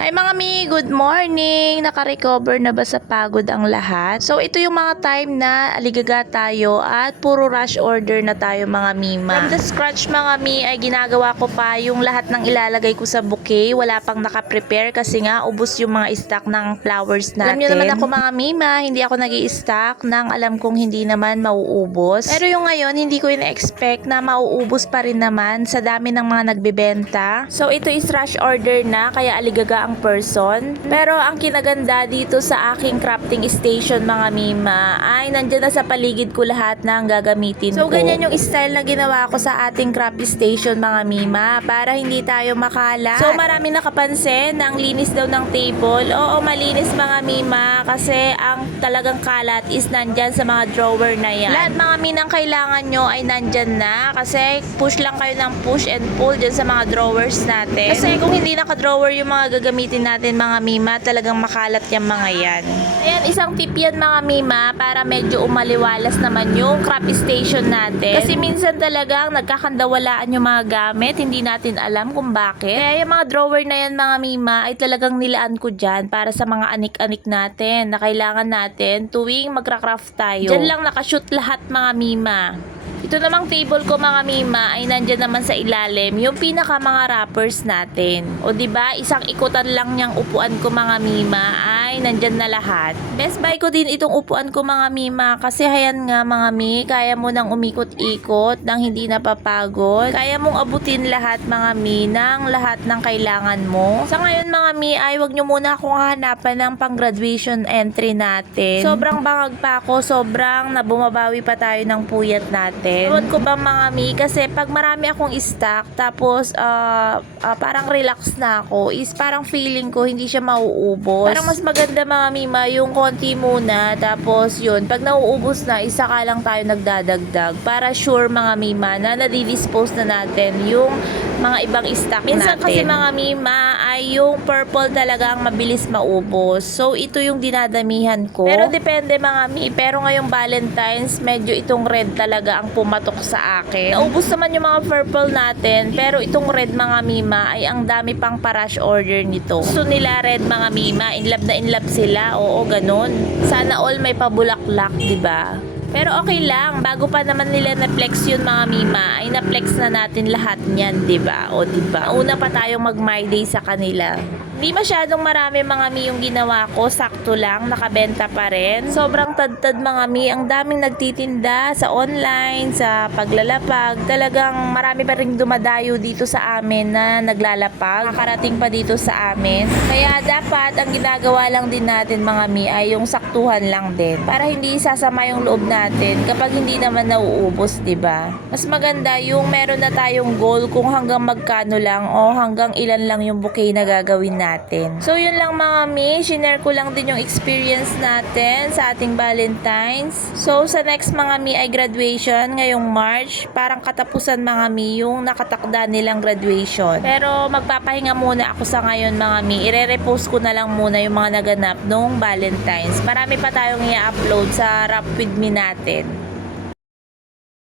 Hi mga mi, good morning! Naka-recover na ba sa pagod ang lahat? So ito yung mga time na aligaga tayo at puro rush order na tayo mga mima. From the scratch mga mi ay ginagawa ko pa yung lahat ng ilalagay ko sa bouquet. Wala pang naka-prepare kasi nga ubos yung mga stock ng flowers natin. Alam nyo naman ako mga mima, hindi ako nag-i-stock nang alam kong hindi naman mauubos. Pero yung ngayon, hindi ko in-expect na mauubos pa rin naman sa dami ng mga nagbebenta. So ito is rush order na kaya aligaga ang person. Pero ang kinaganda dito sa aking crafting station mga mima ay nandyan na sa paligid ko lahat ng gagamitin ko. So ganyan yung style na ginawa ko sa ating craft station mga mima para hindi tayo makalat. So marami nakapansin na ang linis daw ng table. Oo, malinis mga mima kasi ang talagang kalat is nandyan sa mga drawer na yan. Lahat mga minang kailangan nyo ay nandyan na kasi push lang kayo ng push and pull dyan sa mga drawers natin. Kasi kung hindi naka-drawer yung mga gagamitin natin mga mima, talagang makalat yung mga yan. Ayan, isang tip yan mga mima para medyo umaliwalas naman yung craft station natin. Kasi minsan talagang nagkakandawalaan yung mga gamit, hindi natin alam kung bakit. Kaya yung mga drawer na yan mga mima ay talagang nilaan ko dyan para sa mga anik-anik natin na kailangan natin tuwing magra-craft tayo. Dyan lang nakashoot lahat mga mima. Ito namang table ko mga mima ay nandyan naman sa ilalim yung pinaka mga wrappers natin. O diba, isang ikutan lang niyang upuan ko mga mima ay nandyan na lahat. Best buy ko din itong upuan ko mga mima kasi hayan nga mga mi, kaya mo nang umikot-ikot nang hindi napapagod. Kaya mong abutin lahat mga mi ng lahat ng kailangan mo. Sa ngayon mga mi ay wag nyo muna akong hahanapan ng pang graduation entry natin. Sobrang bangag pa ako, sobrang nabumabawi pa tayo ng puyat natin. Ewan ko ba mga mi, kasi pag marami akong stock tapos parang relax na ako, is parang feeling ko hindi siya mauubos. Parang mas maganda mga mima yung konti muna tapos yun, pag nauubos na isa ka lang tayo nagdadagdag para sure mga mima na nadidispose na natin yung mga ibang stock minsan natin. Kasi mga mima ay yung purple talaga ang mabilis maubos, so ito yung dinadamihan ko. Pero depende mga mi, pero ngayong Valentine's medyo itong red talaga ang pumatok sa akin. Naubos naman yung mga purple natin, pero itong red mga mima ay ang dami pang pa-rush order nito. Gusto nila red mga mima, in love sila, oo ganun. Sana all may pabulaklak, diba? Pero okay lang, bago pa naman nila na-flex yun mga mima, ay na-flex na natin lahat niyan, diba? O diba? Una pa tayong mag-my day sa kanila. Hindi masyadong marami mga mi yung ginawa ko, sakto lang, nakabenta pa rin. Sobrang tad-tad mga mi, ang daming nagtitinda sa online, sa paglalapag. Talagang marami pa rin dumadayo dito sa amin na naglalapag. Nakarating pa dito sa amin. Kaya dapat ang ginagawa lang din natin mga mi ay yung saktuhan lang din. Para hindi sasama yung loob natin kapag hindi naman nauubos, diba? Mas maganda yung meron na tayong goal kung hanggang magkano lang o hanggang ilan lang yung bouquet na gagawin natin. So yun lang mga mi, shinare ko lang din yung experience natin sa ating Valentine's. So sa next mga mi ay graduation ngayong March, parang katapusan mga mi yung nakatakda nilang graduation. Pero magpapahinga muna ako sa ngayon mga mi, ire-repost ko na lang muna yung mga naganap nung Valentine's. Marami pa tayong i-upload sa Rap With Me natin.